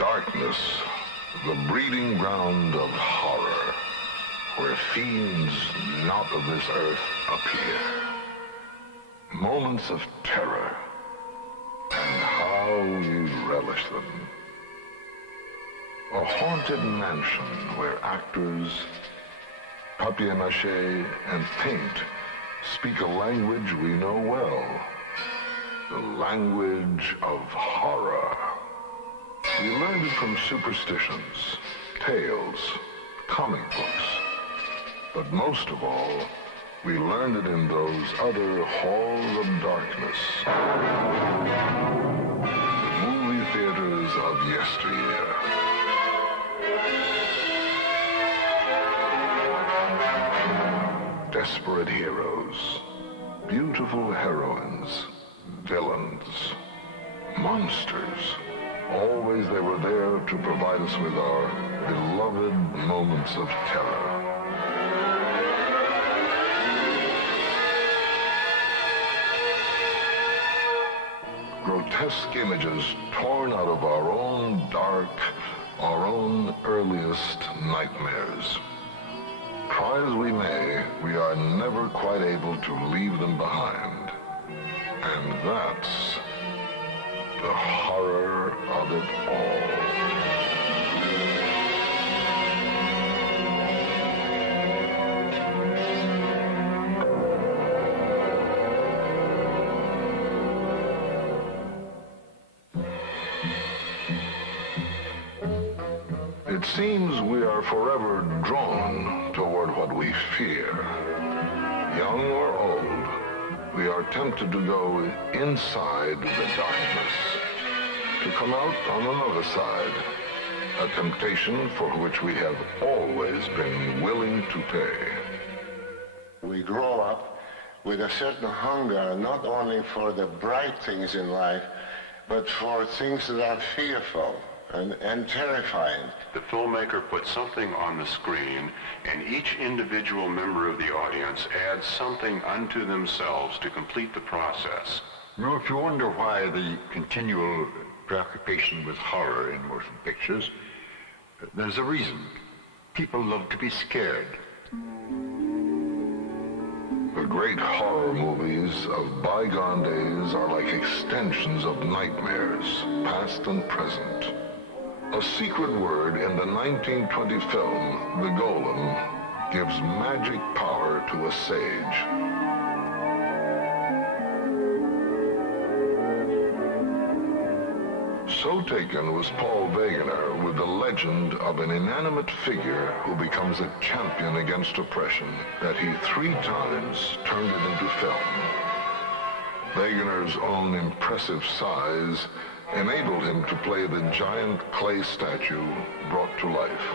Darkness, the breeding ground of horror, where fiends not of this earth appear. Moments of terror, and how we relish them. A haunted mansion where actors, papier-mâché, and paint speak a language we know well, the language of horror. We learned it from superstitions, tales, comic books, but most of all, we learned it in those other halls of darkness, the movie theaters of yesteryear. Desperate heroes, beautiful heroines, villains, monsters. Always they were there to provide us with our beloved moments of terror. Grotesque images torn out of our own dark, our own earliest nightmares. Try as we may, we are never quite able to leave them behind. And that's the horror of it all. It seems we are forever drawn toward what we fear. Young or old, we are tempted to go inside the darkness, to come out on another side, a temptation for which we have always been willing to pay. We grow up with a certain hunger, not only for the bright things in life, but for things that are fearful and terrifying. The filmmaker puts something on the screen, and each individual member of the audience adds something unto themselves to complete the process. You know, if you wonder why the continual preoccupation with horror in motion pictures, there's a reason. People love to be scared. The great horror movies of bygone days are like extensions of nightmares, past and present. A secret word in the 1920 film, The Golem, gives magic power to a sage. So taken was Paul Wegener with the legend of an inanimate figure who becomes a champion against oppression that he 3 times turned it into film. Wegener's own impressive size enabled him to play the giant clay statue brought to life.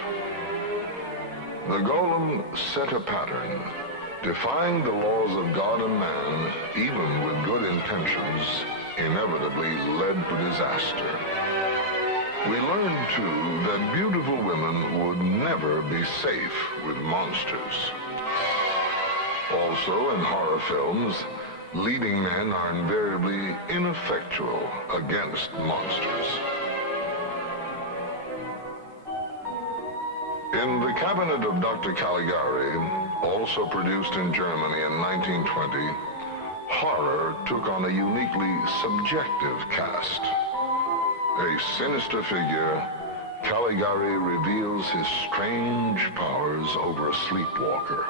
The Golem set a pattern, defying the laws of God and man, even with good intentions, inevitably led to disaster. We learned, too, that beautiful women would never be safe with monsters. Also, in horror films, leading men are invariably ineffectual against monsters. In The Cabinet of Dr. Caligari, also produced in Germany in 1920, horror took on a uniquely subjective cast. A sinister figure, Caligari reveals his strange powers over a sleepwalker.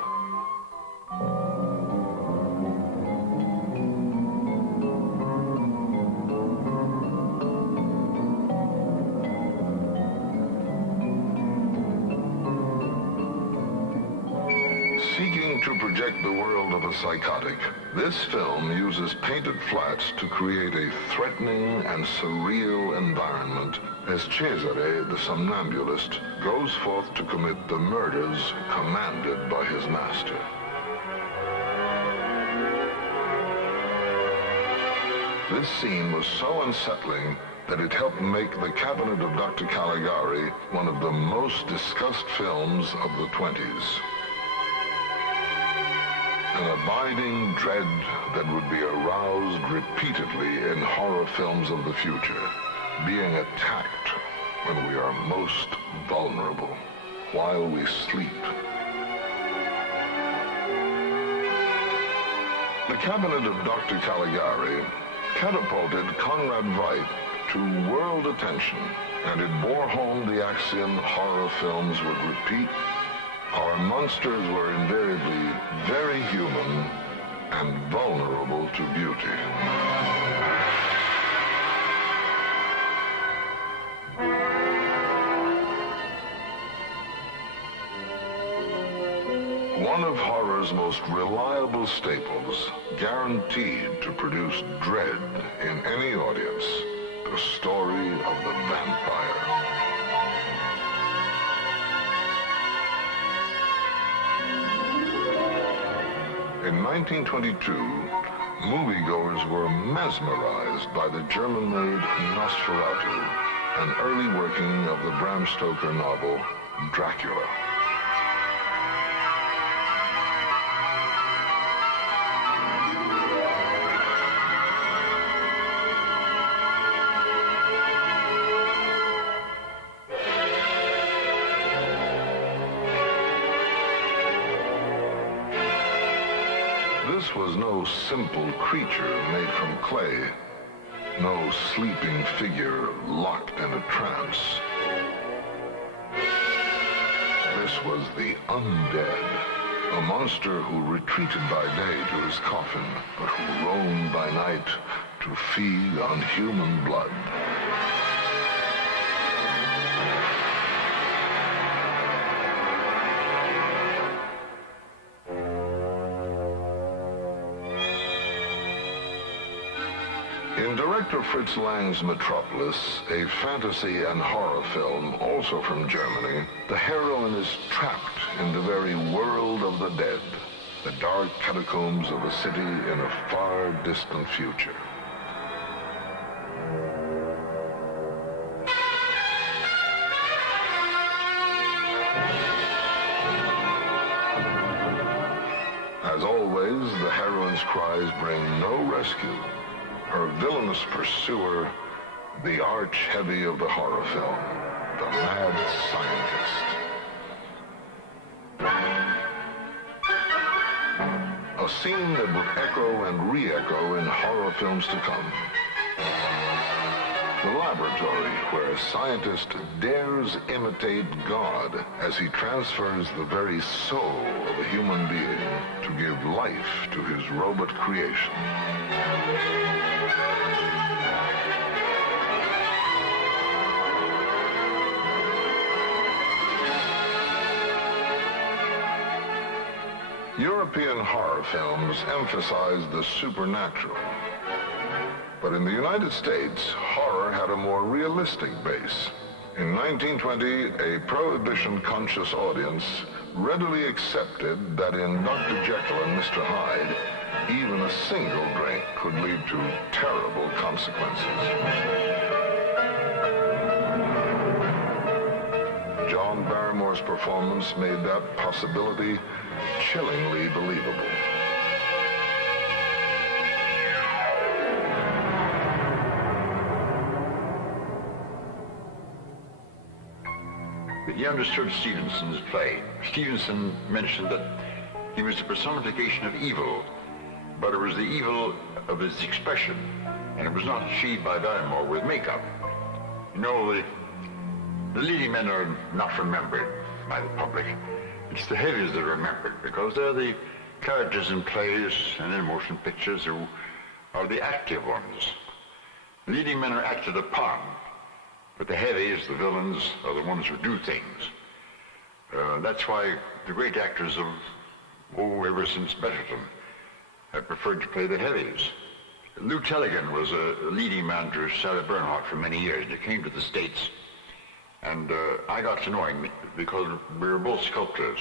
Seeking to project the world of a psychotic, this film uses painted flats to create a threatening and surreal environment as Cesare, the somnambulist, goes forth to commit the murders commanded by his master. This scene was so unsettling that it helped make The Cabinet of Dr. Caligari one of the most discussed films of the 20s. An abiding dread that would be aroused repeatedly in horror films of the future, being attacked, when we are most vulnerable, while we sleep. The cabinet of Dr. Caligari catapulted Conrad Veidt to world attention, and it bore home the axiom horror films would repeat: our monsters were invariably very human and vulnerable to beauty. One of horror's most reliable staples, guaranteed to produce dread in any audience, the story of the vampire. In 1922, moviegoers were mesmerized by the German-made Nosferatu, an early working of the Bram Stoker novel Dracula. This was no simple creature made from clay, no sleeping figure locked in a trance. This was the undead, a monster who retreated by day to his coffin, but who roamed by night to feed on human blood. In director Fritz Lang's Metropolis, a fantasy and horror film also from Germany, the heroine is trapped in the very world of the dead, the dark catacombs of a city in a far distant future. As always, the heroine's cries bring no rescue. Her villainous pursuer, the arch-heavy of the horror film, the mad scientist. A scene that would echo and re-echo in horror films to come. The laboratory where a scientist dares imitate God as he transfers the very soul of a human being to give life to his robot creation. European horror films emphasize the supernatural. But in the United States, horror had a more realistic base. In 1920, a prohibition-conscious audience readily accepted that in Dr. Jekyll and Mr. Hyde, even a single drink could lead to terrible consequences. John Barrymore's performance made that possibility chillingly believable. He understood Stevenson's play. Stevenson mentioned that he was the personification of evil, but it was the evil of his expression, and it was not achieved by Barrymore with makeup. You know, the leading men are not remembered by the public. It's the heavies that are remembered, because they're the characters in plays and in motion pictures who are the active ones. The leading men are acted upon, but the heavies, the villains, are the ones who do things. That's why the great actors of, ever since Betterton, have preferred to play the heavies. Lou Tellegen was a leading man to Sarah Bernhardt for many years. He came to the States, and I got to know him because we were both sculptors.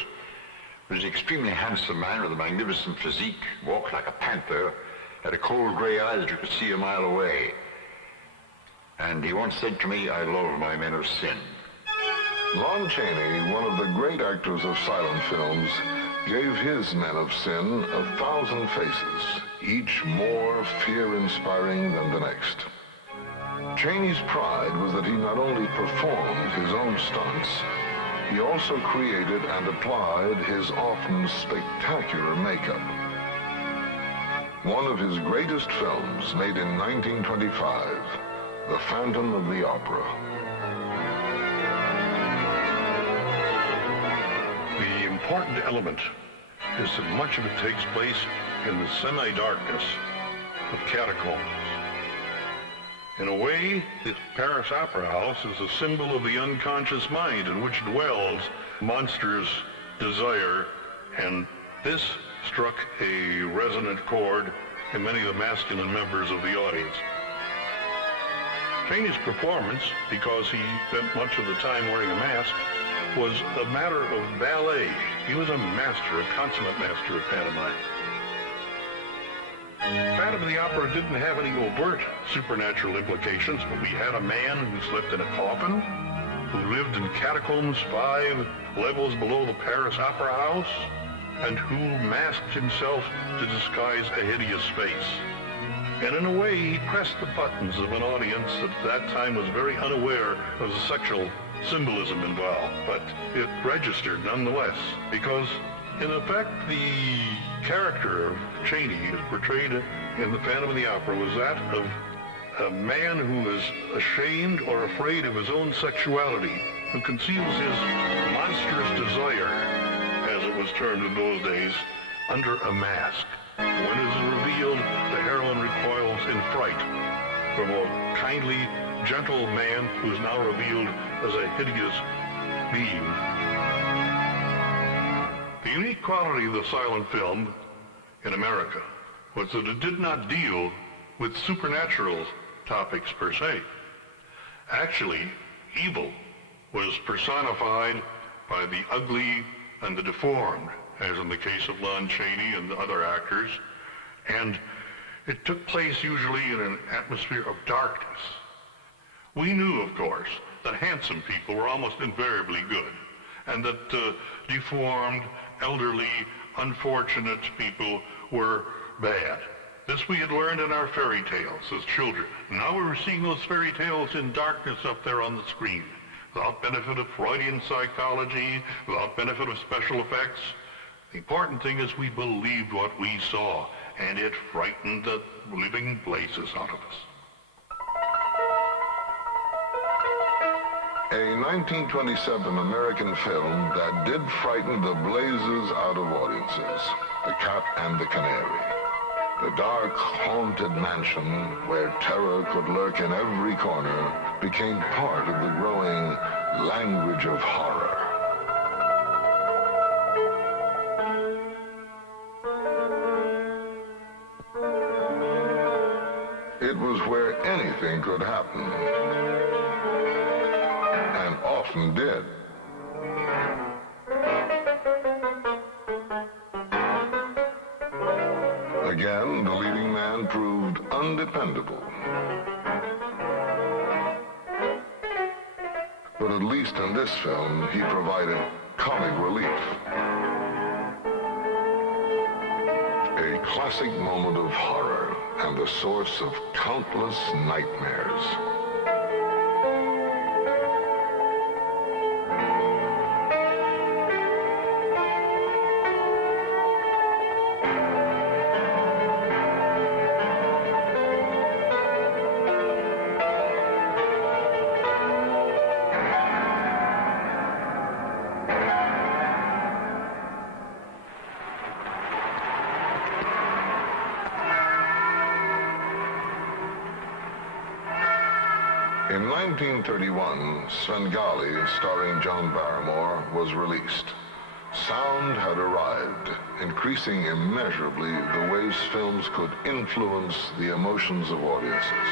He was an extremely handsome man with a magnificent physique, walked like a panther, had a cold gray eye that you could see a mile away. And he once said to me, "I love my men of sin." Lon Chaney, one of the great actors of silent films, gave his men of sin 1,000 faces, each more fear-inspiring than the next. Chaney's pride was that he not only performed his own stunts, he also created and applied his often spectacular makeup. One of his greatest films, made in 1925, The Phantom of the Opera. The important element is that much of it takes place in the semi-darkness of catacombs. In a way, the Paris Opera House is a symbol of the unconscious mind in which dwells monstrous desire, and this struck a resonant chord in many of the masculine members of the audience. Chaney's performance, because he spent much of the time wearing a mask, was a matter of ballet. He was a master, a consummate master of pantomime. Phantom of the Opera didn't have any overt supernatural implications, but we had a man who slept in a coffin, who lived in catacombs 5 levels below the Paris Opera House, and who masked himself to disguise a hideous face. And in a way, he pressed the buttons of an audience that at that time was very unaware of the sexual symbolism involved, but it registered nonetheless, because in effect the character of Chaney as portrayed in The Phantom of the Opera was that of a man who is ashamed or afraid of his own sexuality, who conceals his monstrous desire, as it was termed in those days, under a mask. When it is revealed, the heroine recoils in fright from a kindly, gentle man who is now revealed as a hideous being. The unique quality of the silent film in America was that it did not deal with supernatural topics per se. Actually, evil was personified by the ugly and the deformed, as in the case of Lon Chaney and the other actors, and it took place usually in an atmosphere of darkness. We knew, of course, that handsome people were almost invariably good, and that deformed, elderly, unfortunate people were bad. This we had learned in our fairy tales as children. Now we were seeing those fairy tales in darkness up there on the screen, without benefit of Freudian psychology, without benefit of special effects. The important thing is we believed what we saw, and it frightened the living blazes out of us. A 1927 American film that did frighten the blazes out of audiences, The Cat and the Canary. The dark, haunted mansion where terror could lurk in every corner became part of the growing language of horror. It was where anything could happen, and often did. Again, the leading man proved undependable. But at least in this film, he provided comic relief. A classic moment of horror and the source of countless nightmares. In 1931, Svengali, starring John Barrymore, was released. Sound had arrived, increasing immeasurably the ways films could influence the emotions of audiences.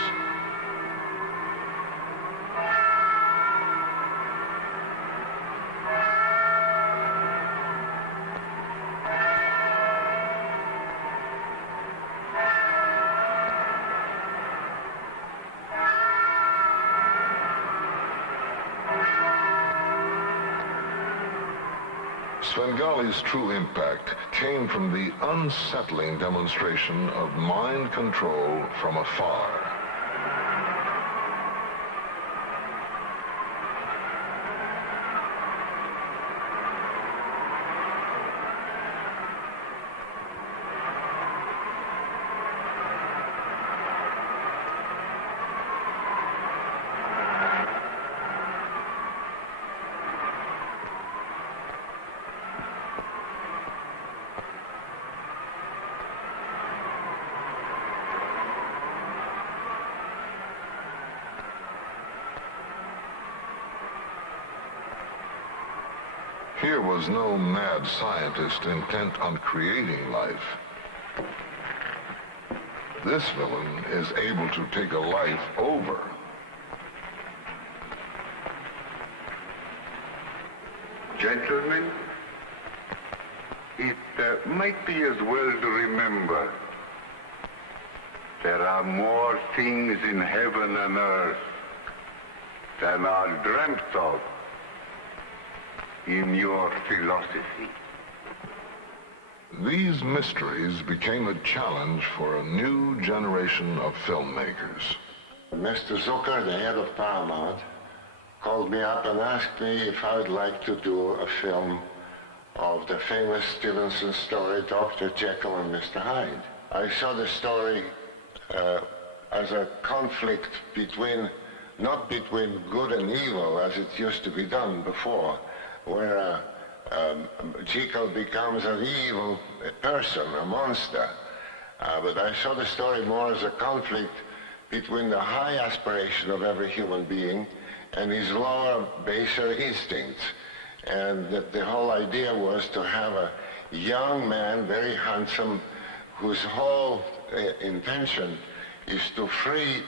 Svengali's true impact came from the unsettling demonstration of mind control from afar. Here was no mad scientist intent on creating life. This villain is able to take a life over. Gentlemen, it might be as well to remember there are more things in heaven and earth than are dreamt of in your philosophy. These mysteries became a challenge for a new generation of filmmakers. Mr. Zucker, the head of Paramount, called me up and asked me if I would like to do a film of the famous Stevenson story, Dr. Jekyll and Mr. Hyde. I saw the story as a conflict not between good and evil as it used to be done before, where Jekyll becomes an evil person, a monster. But I saw the story more as a conflict between the high aspiration of every human being and his lower, baser instincts. And the whole idea was to have a young man, very handsome, whose whole intention is to free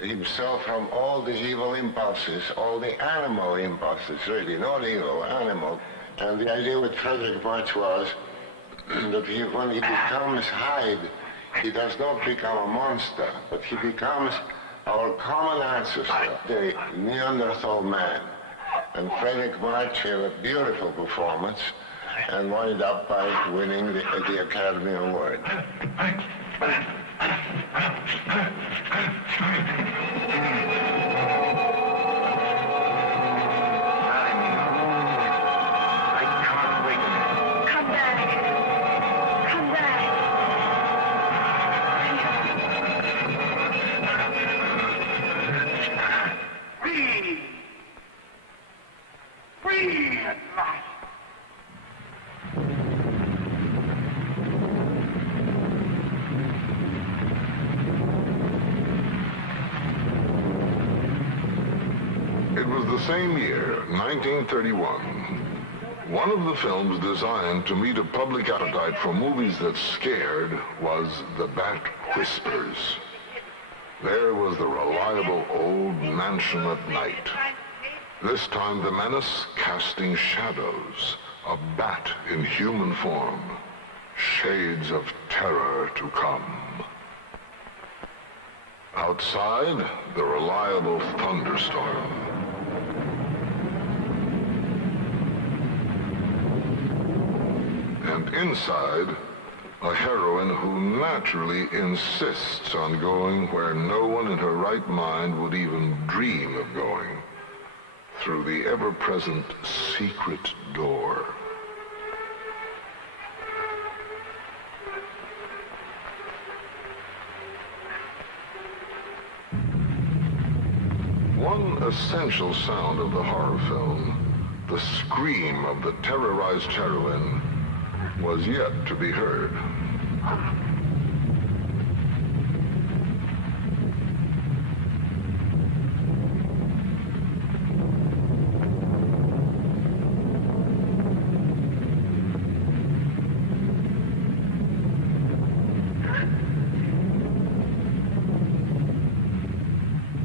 himself from all the evil impulses, all the animal impulses, really, not evil, animal. And the idea with Frederick March was that when he becomes Hyde, he does not become a monster, but he becomes our common ancestor, the Neanderthal man. And Frederick March gave a beautiful performance and wound up by winning the Academy Award. It was the same year, 1931. One of the films designed to meet a public appetite for movies that scared was The Bat Whispers. There was the reliable old mansion at night. This time the menace casting shadows, a bat in human form, shades of terror to come. Outside, the reliable thunderstorm. And inside, a heroine who naturally insists on going where no one in her right mind would even dream of going, through the ever-present secret door. One essential sound of the horror film, the scream of the terrorized heroine, was yet to be heard.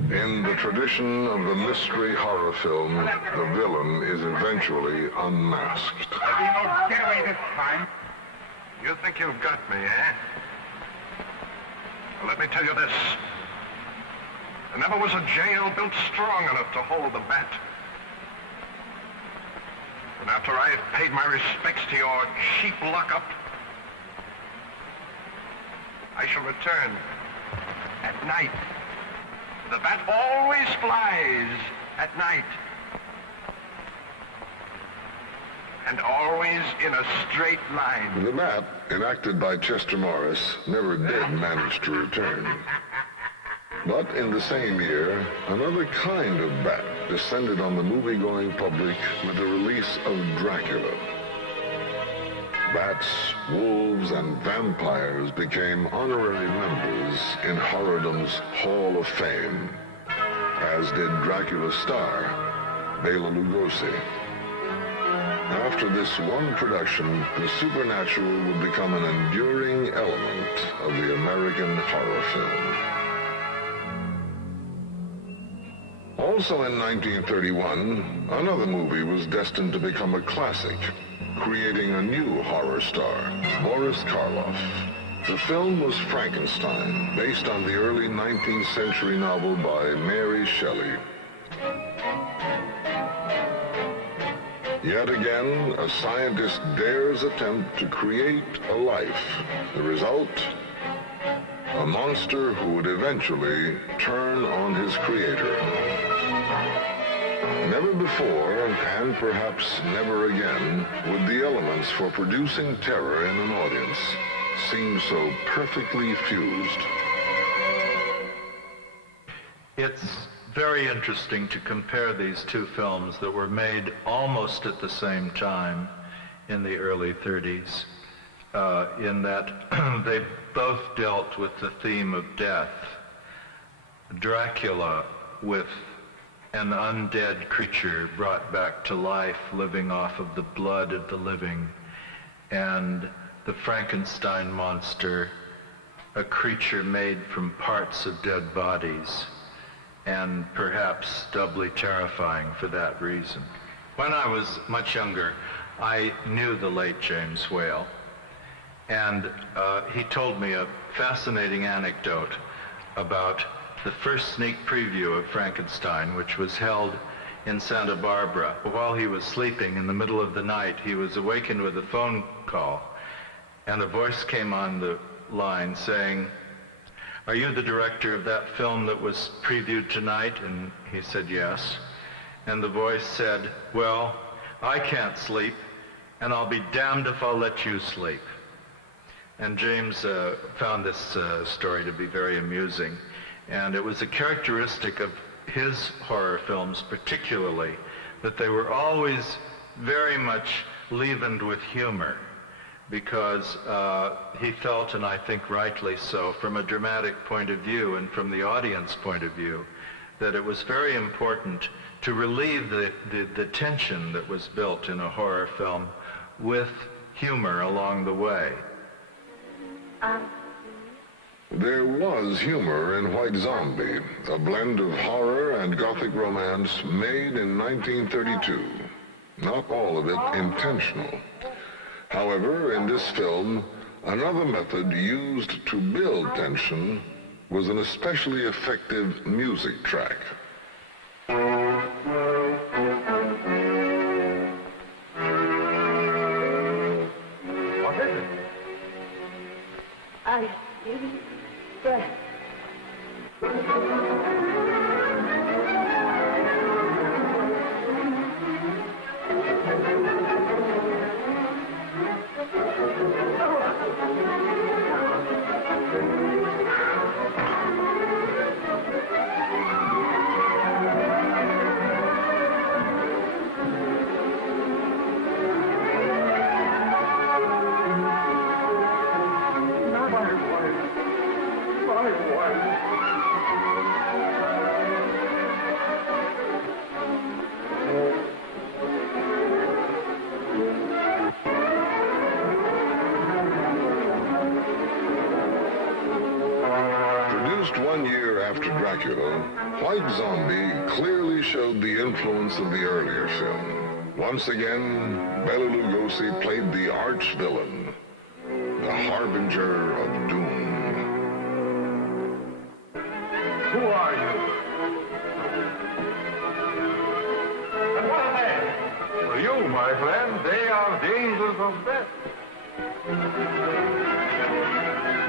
In the tradition of the mystery horror film, the villain is eventually unmasked. There'll be no getaway this time. You think you've got me, eh? Well, let me tell you this. There never was a jail built strong enough to hold the bat. And after I've paid my respects to your cheap lockup, I shall return at night. The bat always flies at night. And always in a straight line. The Bat, enacted by Chester Morris, never did manage to return. But in the same year, another kind of bat descended on the movie-going public with the release of Dracula. Bats, wolves, and vampires became honorary members in horrordom's Hall of Fame, as did Dracula's star, Bela Lugosi. After this one production, the supernatural would become an enduring element of the American horror film. Also in 1931, another movie was destined to become a classic, creating a new horror star, Boris Karloff. The film was Frankenstein, based on the early 19th century novel by Mary Shelley. Yet again, a scientist dares attempt to create a life. The result? A monster who would eventually turn on his creator. Never before, and perhaps never again, would the elements for producing terror in an audience seem so perfectly fused. It's very interesting to compare these two films that were made almost at the same time in the early 30s, in that they both dealt with the theme of death. Dracula with an undead creature brought back to life, living off of the blood of the living, and the Frankenstein monster, a creature made from parts of dead bodies, and perhaps doubly terrifying for that reason. When I was much younger, I knew the late James Whale, and he told me a fascinating anecdote about the first sneak preview of Frankenstein, which was held in Santa Barbara. While he was sleeping in the middle of the night, he was awakened with a phone call, and a voice came on the line saying, "Are you the director of that film that was previewed tonight?" And he said, "Yes." And the voice said, "Well, I can't sleep, and I'll be damned if I'll let you sleep." And James found this story to be very amusing. And it was a characteristic of his horror films particularly, that they were always very much leavened with humor, because he felt, and I think rightly so, from a dramatic point of view and from the audience point of view, that it was very important to relieve the tension that was built in a horror film with humor along the way. There was humor in White Zombie, a blend of horror and gothic romance made in 1932. Not all of it intentional. However, in this film, another method used to build tension was an especially effective music track. What is it? I see death. Produced 1 year after Dracula, White Zombie clearly showed the influence of the earlier film. Once again, Bela Lugosi played the arch-villain, the harbinger of doom. Who are you? And what are they? For you, my friend, they are the angels of death.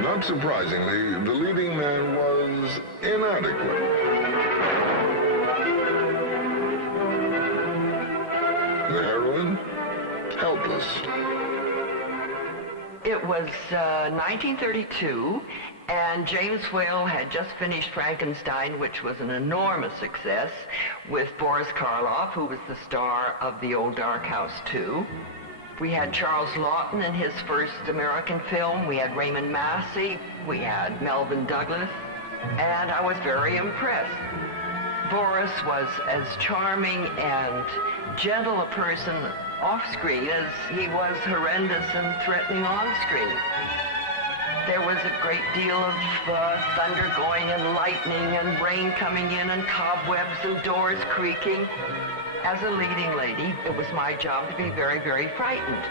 Not surprisingly, the leading man was inadequate. The heroine, helpless. It was 1932, and James Whale had just finished Frankenstein, which was an enormous success, with Boris Karloff, who was the star of The Old Dark House 2. We had Charles Laughton in his first American film. We had Raymond Massey. We had Melvyn Douglas. And I was very impressed. Boris was as charming and gentle a person off-screen as he was horrendous and threatening on-screen. There was a great deal of thunder going and lightning and rain coming in and cobwebs and doors creaking. As a leading lady, it was my job to be very, very frightened.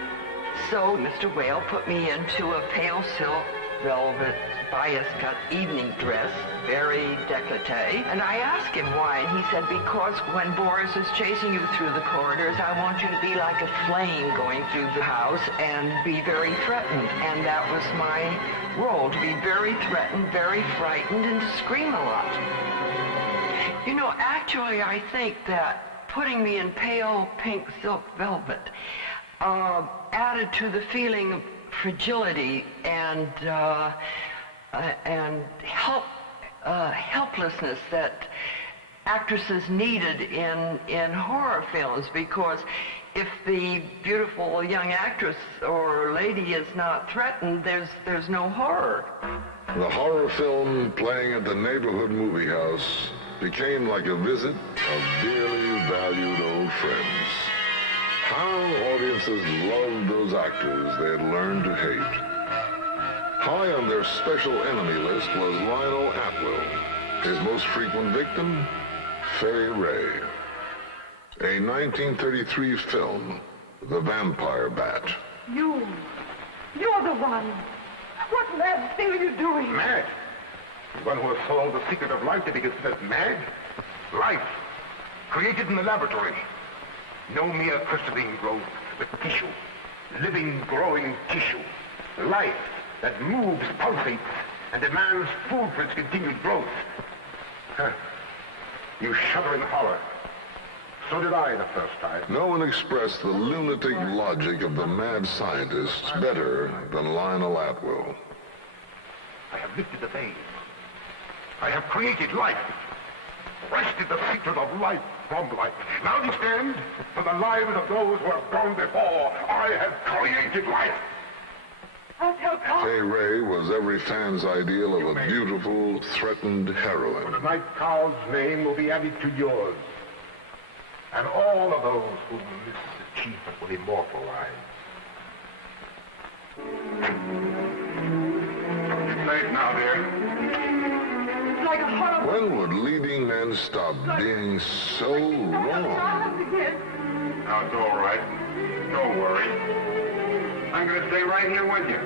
So Mr. Whale put me into a pale silk velvet bias-cut evening dress, very décolleté, and I asked him why, and he said, because when Boris is chasing you through the corridors, I want you to be like a flame going through the house and be very threatened, and that was my role, to be very threatened, very frightened, and to scream a lot. You know, actually, I think that putting me in pale pink silk velvet added to the feeling of fragility and helplessness that actresses needed in horror films, because if the beautiful young actress or lady is not threatened, there's no horror. The horror film playing at the neighborhood movie house became like a visit of dearly valued old friends. How audiences loved those actors they had learned to hate. High on their special enemy list was Lionel Atwill. His most frequent victim, Fay Wray. A 1933 film, The Vampire Bat. You're the one. What mad thing are you doing? Mad? The one who has solved the secret of life to be considered mad? Life, created in the laboratory. No mere crystalline growth, but tissue. Living, growing tissue. Life that moves, pulsates, and demands food for its continued growth. You shudder in horror. So did I the first time. No one expressed the lunatic logic of the mad scientists better than Lionel Atwill. I have lifted the veil. I have created life. Wrested the secret of life from life. Now you stand for the lives of those who have gone before. I have created life. Fay Wray was every fan's ideal of a beautiful, threatened heroine. The night Carl's name will be added to yours. And all of those who miss this achievement will immortalize. It's late now, dear. It's like a horrible... When would leading men stop being so wrong? Now, it's all right. Don't worry. I'm going to stay right here with you.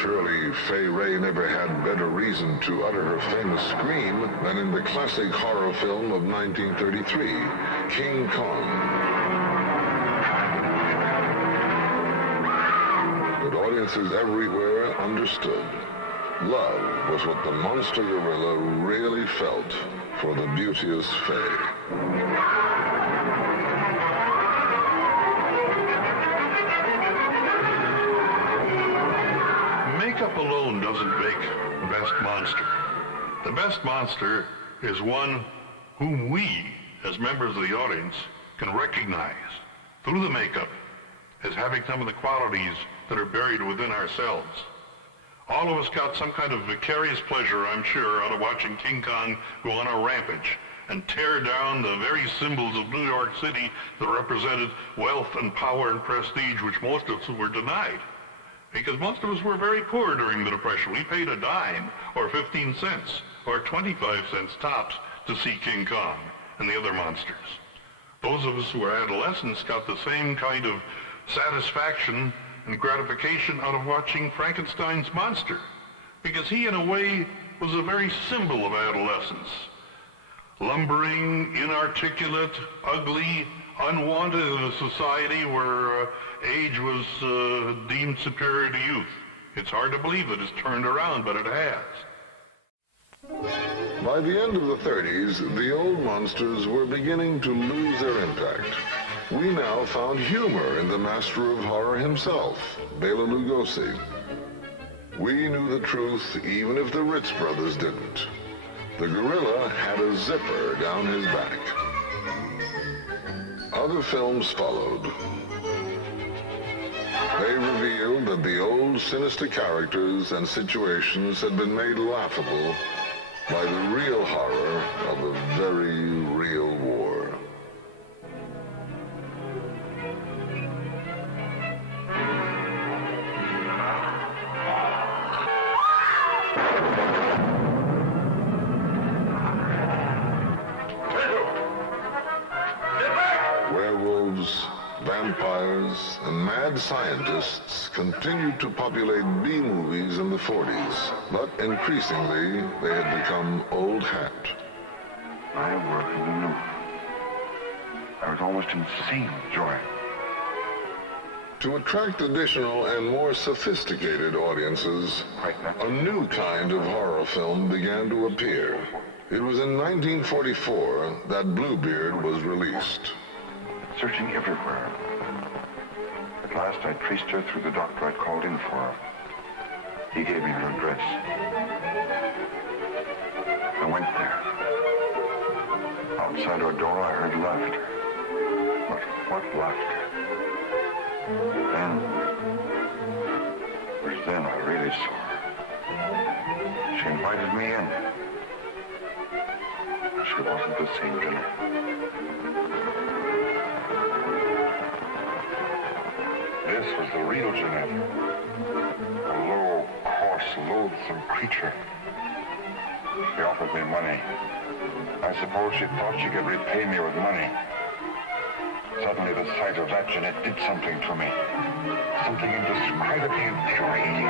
Surely Fay Wray never had better reason to utter her famous scream than in the classic horror film of 1933, King Kong. But audiences everywhere understood. Love was what the monster gorilla really felt for the beauteous Fay. Makeup alone doesn't make the best monster. The best monster is one whom we, as members of the audience, can recognize through the makeup as having some of the qualities that are buried within ourselves. All of us got some kind of vicarious pleasure, I'm sure, out of watching King Kong go on a rampage and tear down the very symbols of New York City that represented wealth and power and prestige, which most of us were denied. Because most of us were very poor during the Depression. We paid a dime, or 15 cents, or 25 cents tops to see King Kong and the other monsters. Those of us who were adolescents got the same kind of satisfaction and gratification out of watching Frankenstein's monster, because he, in a way, was a very symbol of adolescence. Lumbering, inarticulate, ugly, unwanted in a society where age was deemed superior to youth. It's hard to believe that it's turned around, but it has. By the end of the 30s, the old monsters were beginning to lose their impact. We now found humor in the master of horror himself, Bela Lugosi. We knew the truth even if the Ritz brothers didn't. The gorilla had a zipper down his back. Other films followed. Fay revealed that the old sinister characters and situations had been made laughable by the real horror of a very real war. Werewolves, vampires, and mad scientists continued to populate B-movies in the 40s, but increasingly they had become old hat. I worked in the new. I was almost insane with joy. To attract additional and more sophisticated audiences, a new kind of horror film began to appear. It was in 1944 that Bluebeard was released. Searching everywhere. At last I traced her through the doctor I'd called in for. He gave me her address. I went there. Outside her door I heard laughter. But what laughter? Then, it was then I really saw her. She invited me in. She wasn't the same Jenny. This was the real Jeanette. A low, coarse, loathsome creature. She offered me money. I suppose she thought she could repay me with money. Suddenly the sight of that Jeanette did something to me. Something indescribably infuriating.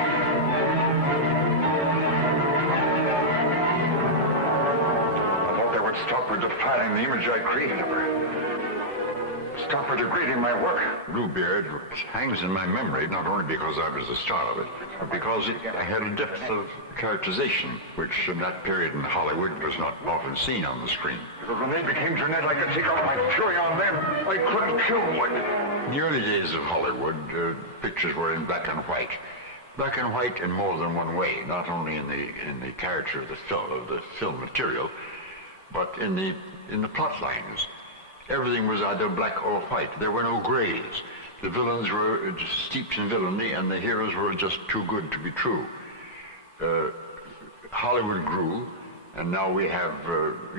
I thought they would stop her defiling the image I created of her. Stop her degrading my work. Bluebeard hangs in my memory not only because I was the star of it, but because it had a depth of characterization, which in that period in Hollywood was not often seen on the screen. Because when they became Jeanette, I could take out my fury on them. I couldn't kill one. In the early days of Hollywood, pictures were in black and white. Black and white in more than one way, not only in the character of the film material, but in the plot lines. Everything was either black or white. There were no grays. The villains were just steeped in villainy, and the heroes were just too good to be true. Hollywood grew, and now we have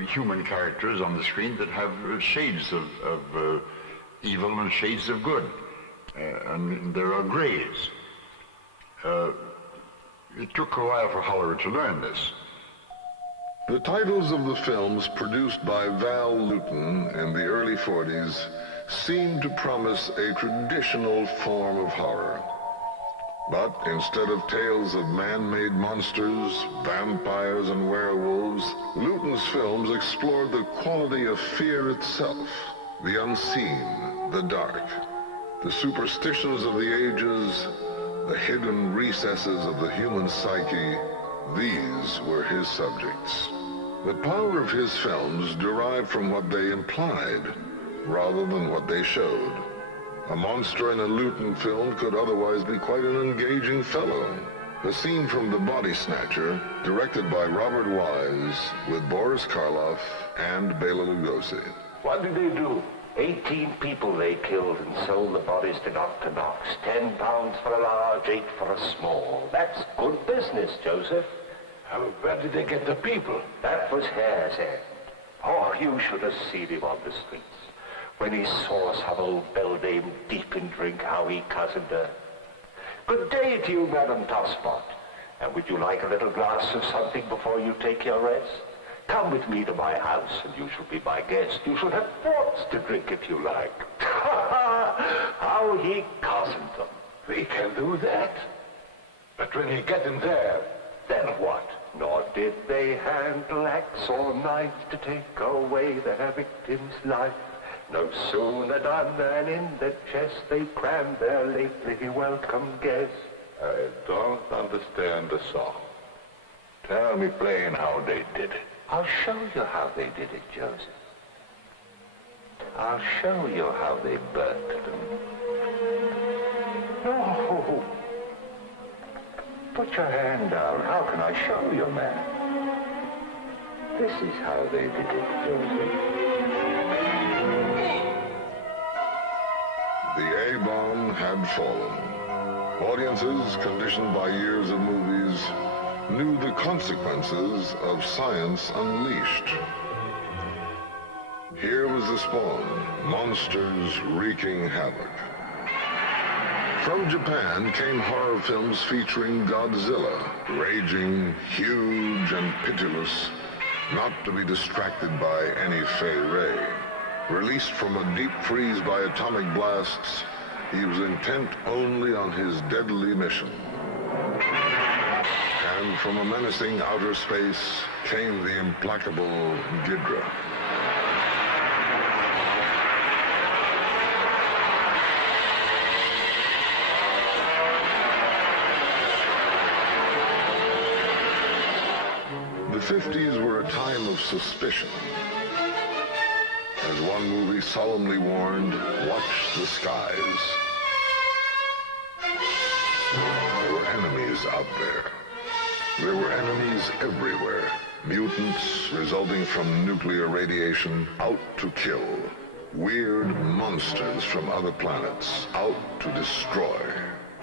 human characters on the screen that have shades of evil and shades of good. And there are grays. It took a while for Hollywood to learn this. The titles of the films produced by Val Lewton in the early 40s seemed to promise a traditional form of horror. But instead of tales of man-made monsters, vampires, and werewolves, Lewton's films explored the quality of fear itself, the unseen, the dark, the superstitions of the ages, the hidden recesses of the human psyche. These were his subjects. The power of his films derived from what they implied, rather than what they showed. A monster in a Lewton film could otherwise be quite an engaging fellow. A scene from The Body Snatcher, directed by Robert Wise, with Boris Karloff and Bela Lugosi. What did they do? 18 people they killed and sold the bodies to Dr. Knox. 10 pounds for a large, 8 for a small. That's good business, Joseph. Where did they get the people? That was Hare's End. Oh, you should have seen him on the streets. When he saw us have old Beldame deep in drink, how he cozened her. Good day to you, Madam Tosspot. And would you like a little glass of something before you take your rest? Come with me to my house, and you shall be my guest. You shall have quarts to drink if you like. How he cozened them. They can do that. But when you get in there... Then what? Nor did they handle axe or knife to take away their victim's life. No sooner done than in the chest they crammed their lately welcome guest. I don't understand the song. Tell me plain how they did it. I'll show you how they did it, Joseph. I'll show you how they burnt them. No! Put your hand down. How can I show you, man? This is how they did it, Joseph. The A-bomb had fallen. Audiences, conditioned by years of movies, knew the consequences of science unleashed. Here was the spawn, monsters wreaking havoc. From Japan came horror films featuring Godzilla, raging, huge, and pitiless, not to be distracted by any fey ray. Released from a deep freeze by atomic blasts, he was intent only on his deadly mission. And from a menacing outer space came the implacable Ghidra. The 50s were a time of suspicion. As one movie solemnly warned, watch the skies. There were enemies out there. There were enemies everywhere. Mutants resulting from nuclear radiation, out to kill. Weird monsters from other planets, out to destroy.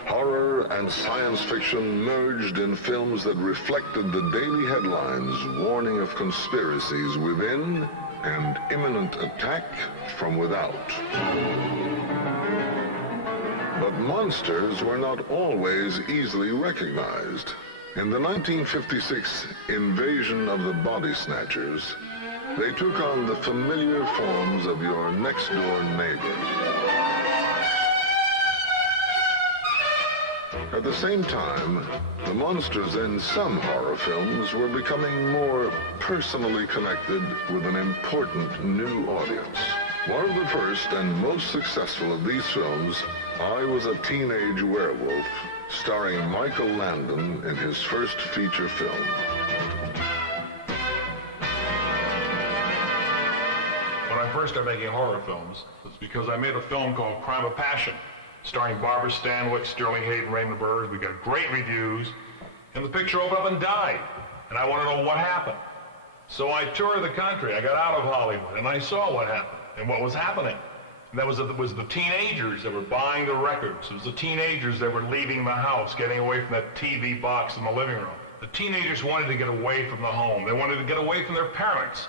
Horror and science fiction merged in films that reflected the daily headlines warning of conspiracies within and imminent attack from without. But monsters were not always easily recognized. In the 1956 invasion of the Body Snatchers, they took on the familiar forms of your next-door neighbor. At the same time, the monsters in some horror films were becoming more personally connected with an important new audience. One of the first and most successful of these films, I Was a Teenage Werewolf, starring Michael Landon in his first feature film. When I first started making horror films, it's because I made a film called Crime of Passion, starring Barbara Stanwyck, Sterling Hayden, Raymond Burr. We got great reviews, and the picture opened up and died, and I want to know what happened. So I toured the country. I got out of Hollywood, and I saw what happened and what was happening. And that was the teenagers that were buying the records. It was the teenagers that were leaving the house, getting away from that TV box in the living room. The teenagers wanted to get away from the home. They wanted to get away from their parents.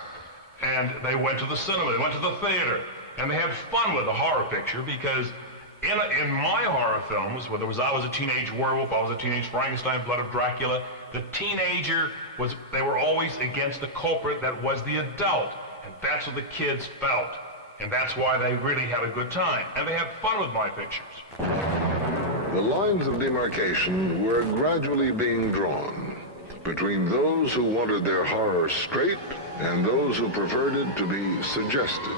And they went to the cinema, they went to the theater, and they had fun with the horror picture because in my horror films, whether it was I Was a Teenage Werewolf, I Was a Teenage Frankenstein, Blood of Dracula, the teenager they were always against the culprit that was the adult. And that's what the kids felt. And that's why they really had a good time. And they had fun with my pictures. The lines of demarcation were gradually being drawn between those who wanted their horror straight and those who preferred it to be suggested.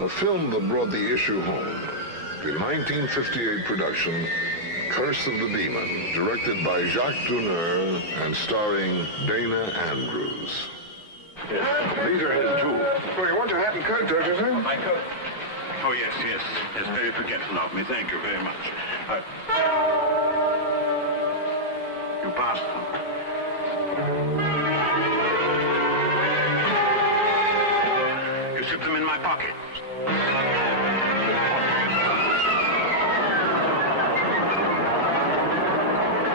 A film that brought the issue home, the 1958 production Curse of the Demon, directed by Jacques Tourneur and starring Dana Andrews. These are his tools. Well, you want your hat and coat, don't you, sir? My coat. Oh, yes. Very forgetful of me. Thank you very much. You passed them. You slipped them in my pocket.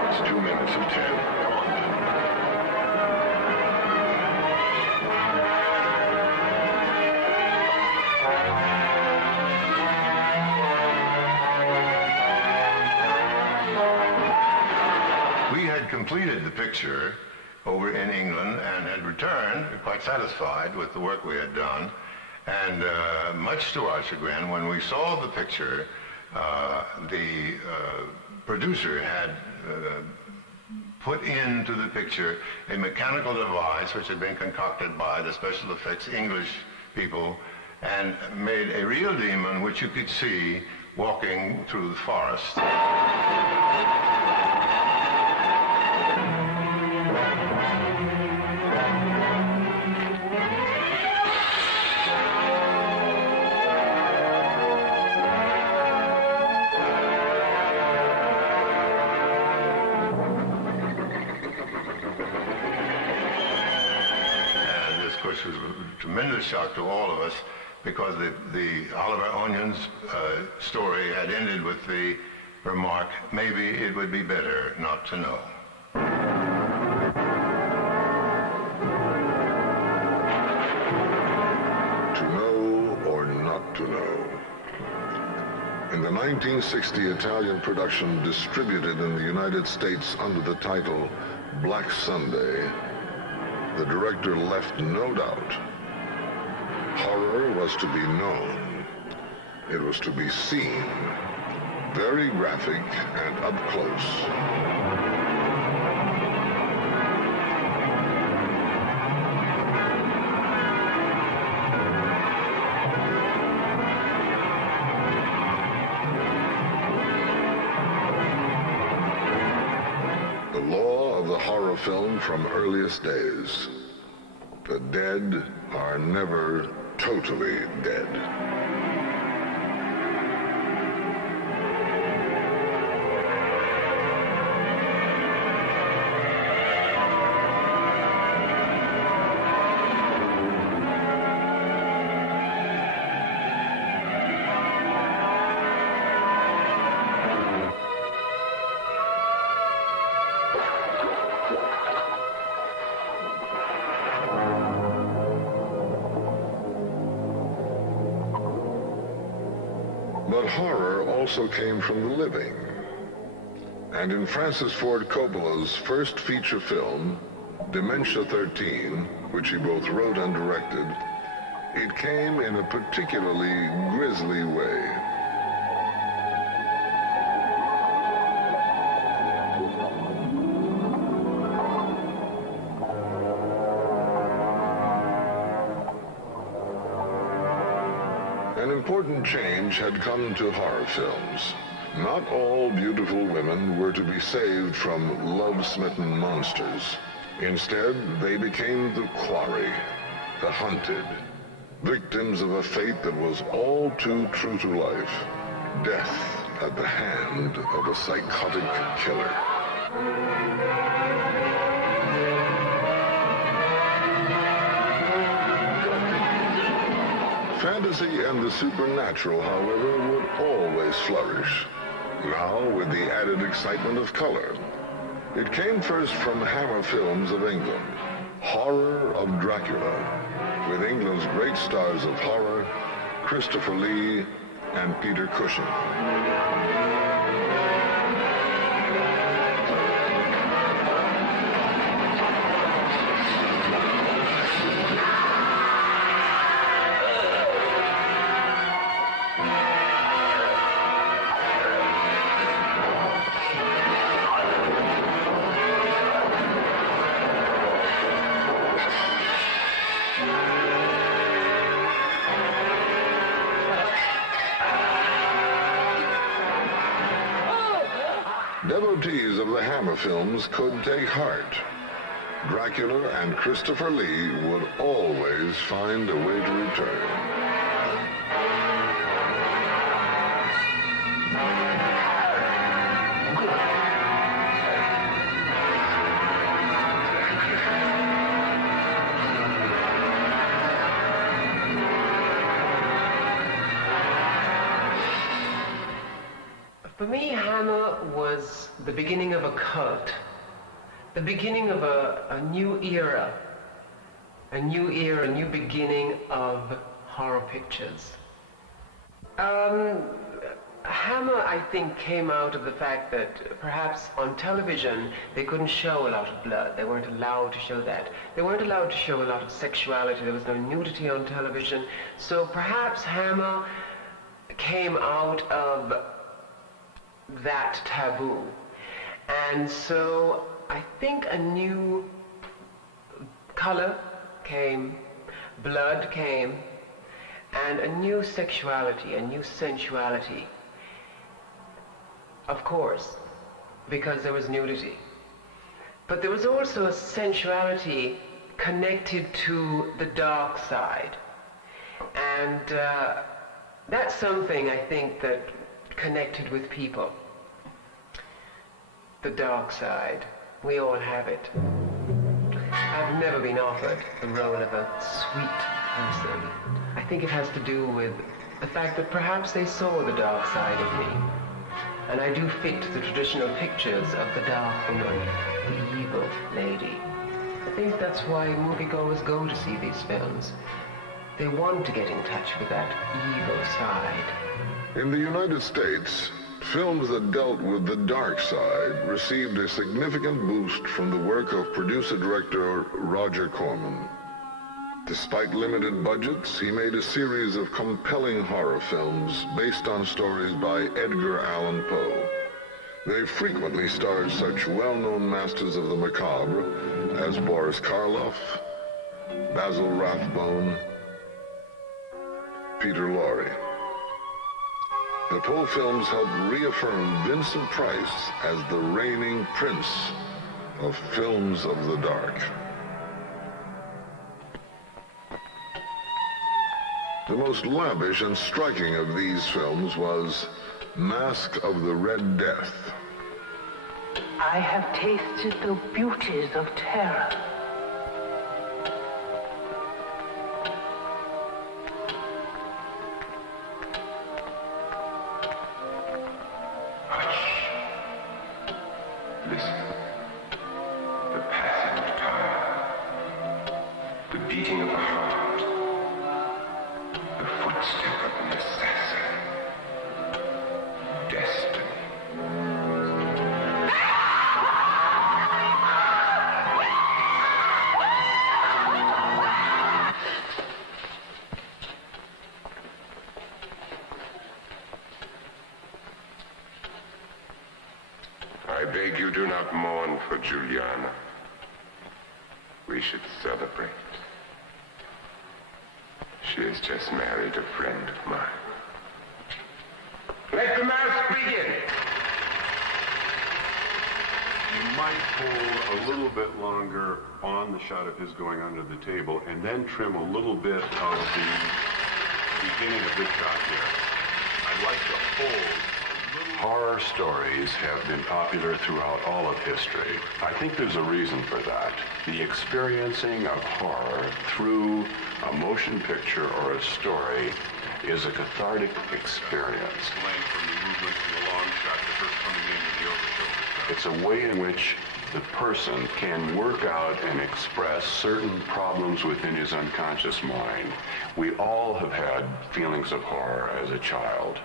It's 2 minutes of 10. Come on. We had completed the picture over in England and had returned quite satisfied with the work we had done. And much to our chagrin, when we saw the picture, the producer had put into the picture a mechanical device which had been concocted by the special effects English people and made a real demon which you could see walking through the forest. Which was a tremendous shock to all of us because the Oliver Onion's story had ended with the remark, maybe it would be better not to know. To know or not to know. In the 1960 Italian production distributed in the United States under the title Black Sunday, the director left no doubt. Horror was to be known. It was to be seen. Very graphic and up close. The law of the horror film from earliest days. The dead are never totally dead. But horror also came from the living. And in Francis Ford Coppola's first feature film, Dementia 13, which he both wrote and directed, it came in a particularly grisly way. An important change had come to horror films. Not all beautiful women were to be saved from love-smitten monsters. Instead, they became the quarry, the hunted, victims of a fate that was all too true to life. Death at the hand of a psychotic killer. Fantasy and the supernatural, however, would always flourish. Now, with the added excitement of color. It came first from Hammer Films of England, Horror of Dracula, with England's great stars of horror, Christopher Lee and Peter Cushing. Devotees of the Hammer films could take heart. Dracula and Christopher Lee would always find a way to return. For me, Hammer was the beginning of a cult, the beginning of a new era, a new beginning of horror pictures. Hammer, I think, came out of the fact that perhaps on television they couldn't show a lot of blood. They weren't allowed to show that. They weren't allowed to show a lot of sexuality. There was no nudity on television. So perhaps Hammer came out of that taboo. And so I think a new color came, blood came, and a new sexuality, a new sensuality. Of course, because there was nudity. But there was also a sensuality connected to the dark side. And that's something I think that connected with people. The dark side. We all have it. I've never been offered the role of a sweet person. I think it has to do with the fact that perhaps they saw the dark side of me. And I do fit the traditional pictures of the dark woman, the evil lady. I think that's why moviegoers go to see these films. They want to get in touch with that evil side. In the United States, films that dealt with the dark side received a significant boost from the work of producer-director Roger Corman. Despite limited budgets, he made a series of compelling horror films based on stories by Edgar Allan Poe. They frequently starred such well-known masters of the macabre as Boris Karloff, Basil Rathbone, Peter Lorre. The Poe films helped reaffirm Vincent Price as the reigning prince of films of the dark. The most lavish and striking of these films was Mask of the Red Death. I have tasted the beauties of terror. Listen. The passing of time. The beating of the heart. The footstep of an assassin. Destiny. I beg you do not mourn for Juliana. We should celebrate. She has just married a friend of mine. Let the mass begin! You might hold a little bit longer on the shot of his going under the table and then trim a little bit of the beginning of this shot here. I'd like to hold. Horror stories have been popular throughout all of history. I think there's a reason for that. The experiencing of horror through a motion picture or a story is a cathartic experience. It's a way in which the person can work out and express certain problems within his unconscious mind. We all have had feelings of horror as a child.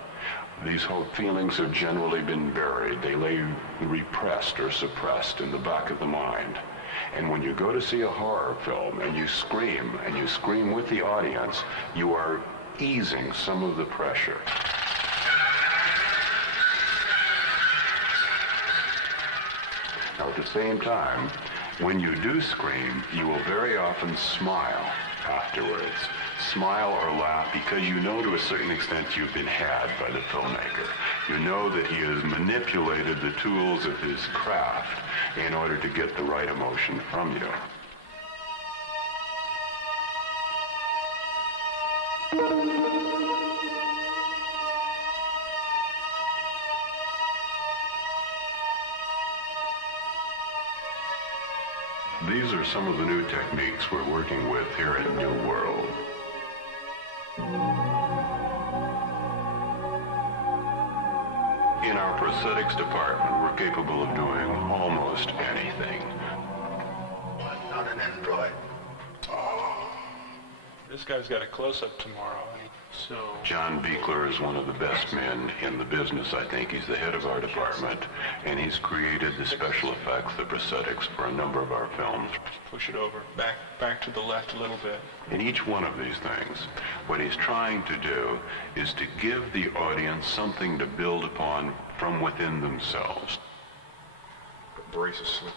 These feelings have generally been buried. They lay repressed or suppressed in the back of the mind. And when you go to see a horror film and you scream with the audience, you are easing some of the pressure. Now, at the same time, when you do scream, you will very often smile afterwards. Smile or laugh because you know to a certain extent you've been had by the filmmaker. You know that he has manipulated the tools of his craft in order to get the right emotion from you. These are some of the new techniques we're working with here at New World. In our prosthetics department, we're capable of doing almost anything. I'm not an android. This guy's got a close-up tomorrow, so... John Beekler is one of the best men in the business, I think. He's the head of our department, and he's created the special effects, the prosthetics, for a number of our films. Push it over, back to the left a little bit. In each one of these things, what he's trying to do is to give the audience something to build upon from within themselves. The brace is slipping.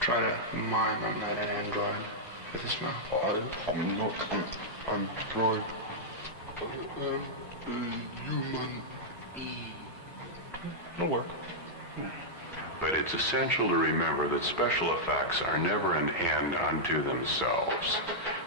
Try to mime I'm not an android with his mouth. I'm not an android. Human being. It'll work. But it's essential to remember that special effects are never an end unto themselves.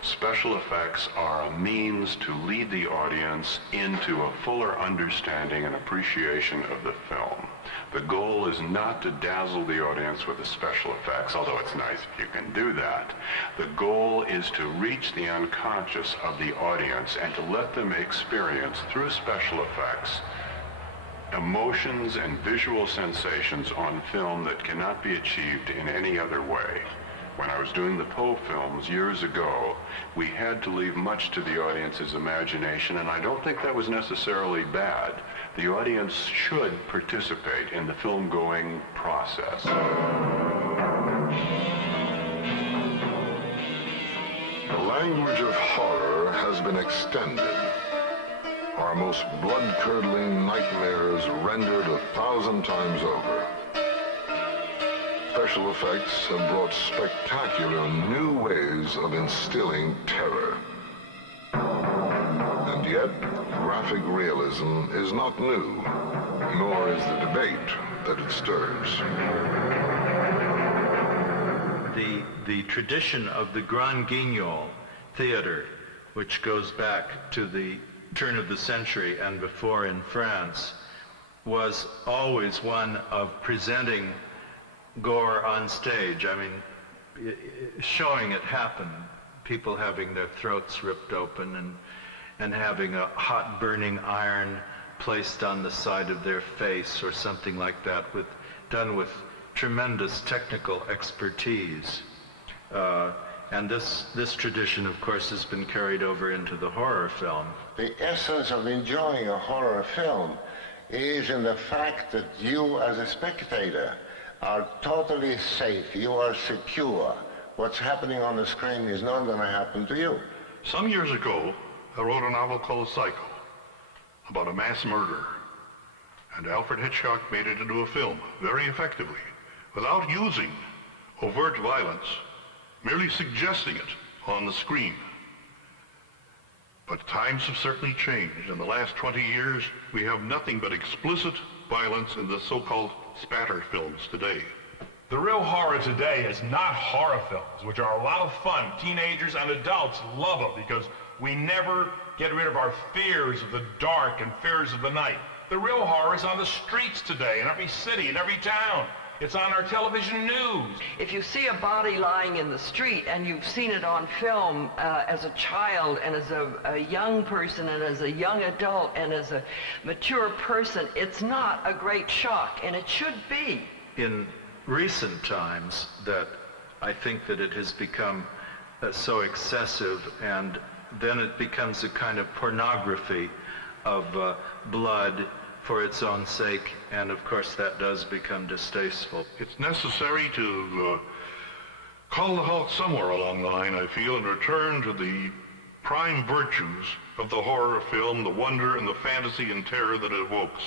Special effects are a means to lead the audience into a fuller understanding and appreciation of the film. The goal is not to dazzle the audience with the special effects, although it's nice if you can do that. The goal is to reach the unconscious of the audience and to let them experience, through special effects, emotions and visual sensations on film that cannot be achieved in any other way. When I was doing the Poe films years ago, we had to leave much to the audience's imagination, and I don't think that was necessarily bad. The audience should participate in the film-going process. The language of horror has been extended. Our most blood-curdling nightmares rendered 1,000 times over. Special effects have brought spectacular new ways of instilling terror. And yet, graphic realism is not new, nor is the debate that it stirs. The tradition of the Grand Guignol theater, which goes back to the turn of the century and before in France, was always one of presenting gore on stage. I mean, showing it happen, people having their throats ripped open and having a hot burning iron placed on the side of their face or something like that, done with tremendous technical expertise. And this tradition, of course, has been carried over into the horror film. The essence of enjoying a horror film is in the fact that you, as a spectator, are totally safe. You are secure. What's happening on the screen is not going to happen to you. Some years ago, I wrote a novel called Psycho about a mass murder. And Alfred Hitchcock made it into a film very effectively, without using overt violence, merely suggesting it on the screen. But times have certainly changed. In the last 20 years, we have nothing but explicit violence in the so-called spatter films today. The real horror today is not horror films, which are a lot of fun. Teenagers and adults love them because we never get rid of our fears of the dark and fears of the night. The real horror is on the streets today, in every city, in every town. It's on our television news. If you see a body lying in the street and you've seen it on film as a child and as a young person and as a young adult and as a mature person, it's not a great shock, and it should be. In recent times, that I think that it has become so excessive, and then it becomes a kind of pornography of blood for its own sake, and of course that does become distasteful. It's necessary to call the halt somewhere along the line, I feel, and return to the prime virtues of the horror film, the wonder and the fantasy and terror that it evokes.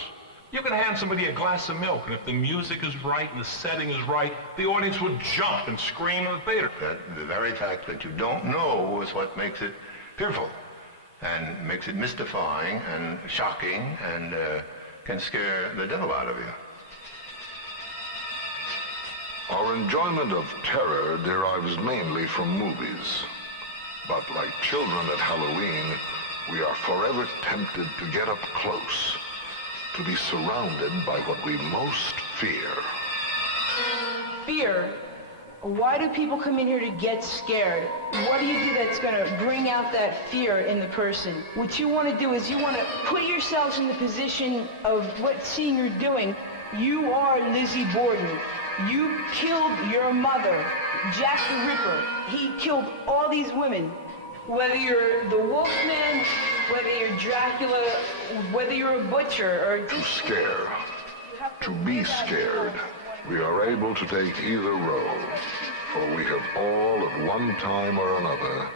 You can hand somebody a glass of milk, and if the music is right and the setting is right, the audience would jump and scream in the theater. The very fact that you don't know is what makes it fearful and makes it mystifying and shocking and can scare the devil out of you. Our enjoyment of terror derives mainly from movies. But like children at Halloween, we are forever tempted to get up close, to be surrounded by what we most fear. Fear? Why do people come in here to get scared? What do you do that's going to bring out that fear in the person? What you want to do is you want to put yourselves in the position of what scene you're doing. You are Lizzie Borden. You killed your mother, Jack the Ripper. He killed all these women. Whether you're the Wolfman, whether you're Dracula, whether you're a butcher, or to scare, to be scared. We are able to take either role, for we have all at one time or another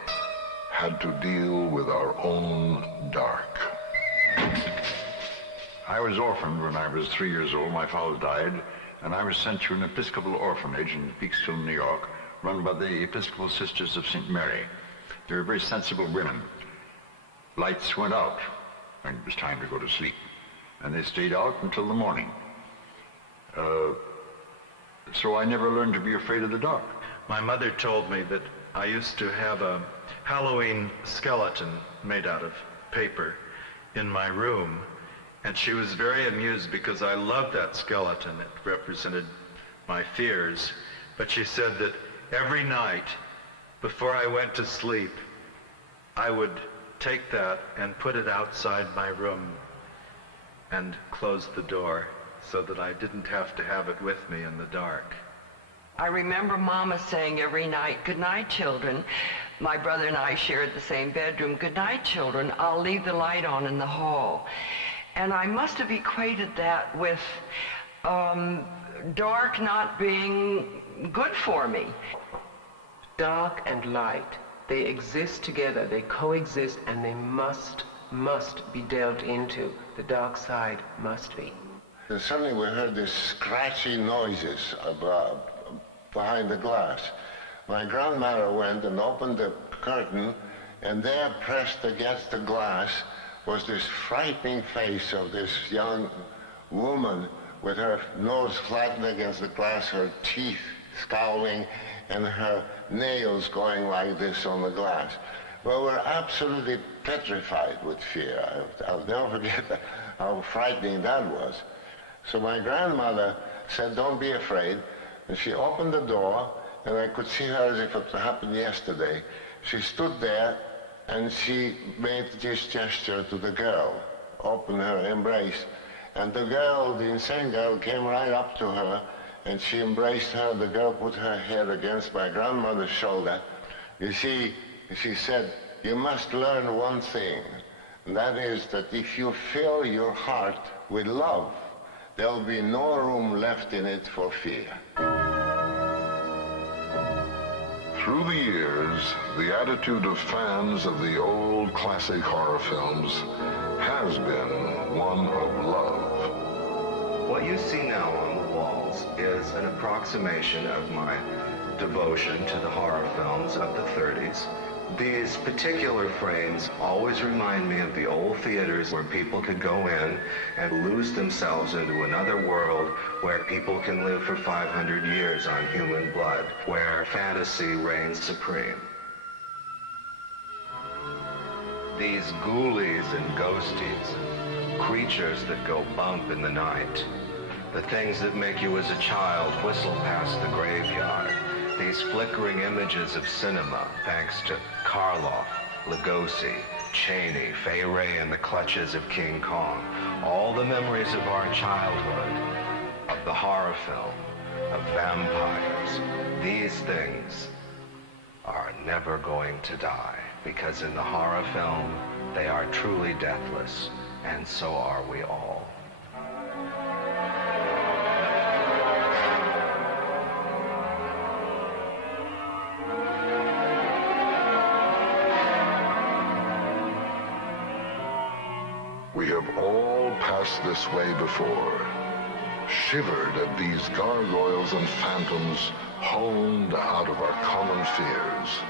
had to deal with our own dark. I was orphaned when I was 3 years old. My father died, and I was sent to an Episcopal orphanage in Peekskill, New York, run by the Episcopal Sisters of St. Mary. They were very sensible women. Lights went out when it was time to go to sleep, and they stayed out until the morning. So I never learned to be afraid of the dark. My mother told me that I used to have a Halloween skeleton made out of paper in my room, And she was very amused because I loved that skeleton. It represented my fears. But she said that every night before I went to sleep, I would take that and put it outside my room and close the door so that I didn't have to have it with me in the dark. I remember Mama saying every night, "Good night, children." My brother and I shared the same bedroom. "Good night, children. I'll leave the light on in the hall." And I must have equated that with dark not being good for me. Dark and light, they exist together, they coexist, and they must be dealt into. The dark side must be. And suddenly we heard these scratchy noises behind the glass. My grandmother went and opened the curtain, and there, pressed against the glass, was this frightening face of this young woman with her nose flattened against the glass, her teeth scowling, and her nails going like this on the glass. Well, we're absolutely petrified with fear. I'll never forget how frightening that was. So my grandmother said, "Don't be afraid." And she opened the door, and I could see her as if it happened yesterday. She stood there, and she made this gesture to the girl, opened her embrace. And the girl, the insane girl, came right up to her, and she embraced her. The girl put her head against my grandmother's shoulder. You see, she said, "You must learn one thing, and that is that if you fill your heart with love, there'll be no room left in it for fear." Through the years, the attitude of fans of the old classic horror films has been one of love. What you see now on the walls is an approximation of my devotion to the horror films of the 30s. These particular frames always remind me of the old theaters where people could go in and lose themselves into another world where people can live for 500 years on human blood, where fantasy reigns supreme. These ghoulies and ghosties, creatures that go bump in the night, the things that make you as a child whistle past the graveyard, these flickering images of cinema, thanks to Karloff, Lugosi, Chaney, Fay Wray in the clutches of King Kong, all the memories of our childhood, of the horror film, of vampires, these things are never going to die, because in the horror film, they are truly deathless, and so are we all. We have all passed this way before, shivered at these gargoyles and phantoms honed out of our common fears.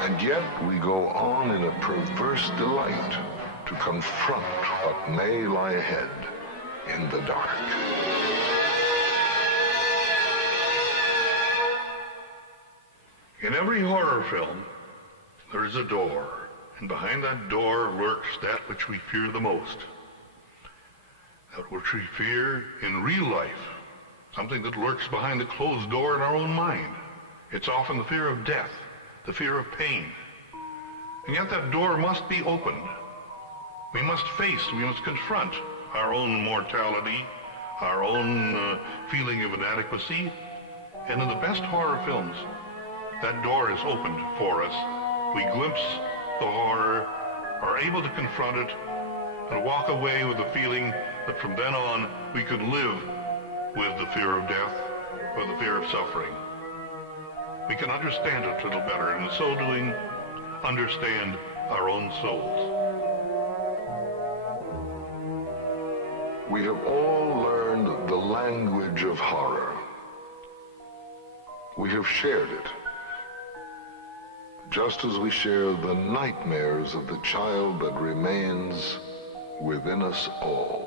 And yet we go on in a perverse delight to confront what may lie ahead in the dark. In every horror film, there is a door, and behind that door lurks that which we fear the most. That which we fear in real life, something that lurks behind the closed door in our own mind. It's often the fear of death, the fear of pain. And yet that door must be opened. We must face, we must confront our own mortality, our own feeling of inadequacy. And in the best horror films, that door is opened for us. We glimpse the horror, are able to confront it, and walk away with the feeling that from then on we can live with the fear of death or the fear of suffering. We can understand it a little better, and in so doing, understand our own souls. We have all learned the language of horror. We have shared it, just as we share the nightmares of the child that remains within us all.